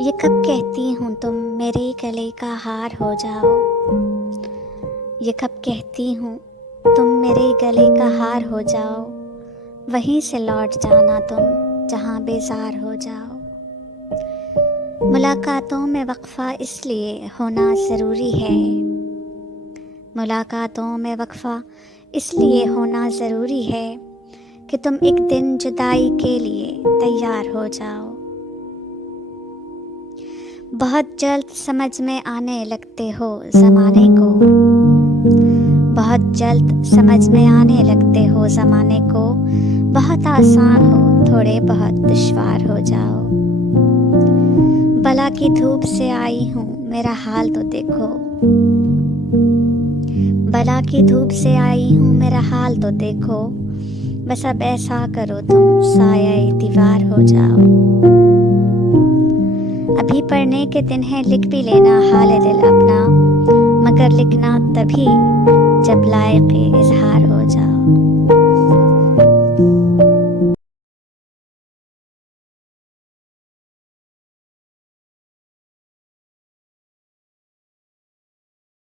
ये कब कहती हूँ तुम मेरे गले का हार हो जाओ। ये कब कहती हूँ तुम मेरे गले का हार हो जाओ। वहीं से लौट जाना तुम जहाँ बेजार हो जाओ। मुलाकातों में वक्फा इसलिए होना ज़रूरी है। मुलाकातों में वक्फा इसलिए होना ज़रूरी है कि तुम एक दिन जुदाई के लिए तैयार हो जाओ। बहुत जल्द समझ में आने लगते हो ज़माने को। बहुत जल्द समझ में आने लगते हो ज़माने को। बहुत आसान हो थोड़े बहुत दुश्वार हो जाओ। बला की धूप से आई हूँ मेरा हाल तो देखो। बला की धूप से आई हूँ मेरा हाल तो देखो। बस अब ऐसा करो तुम साया दीवार हो जाओ। अभी पढ़ने के दिन है लिख भी लेना हाल दिल अपना, मगर लिखना तभी जब लायक इजहार हो जाओ।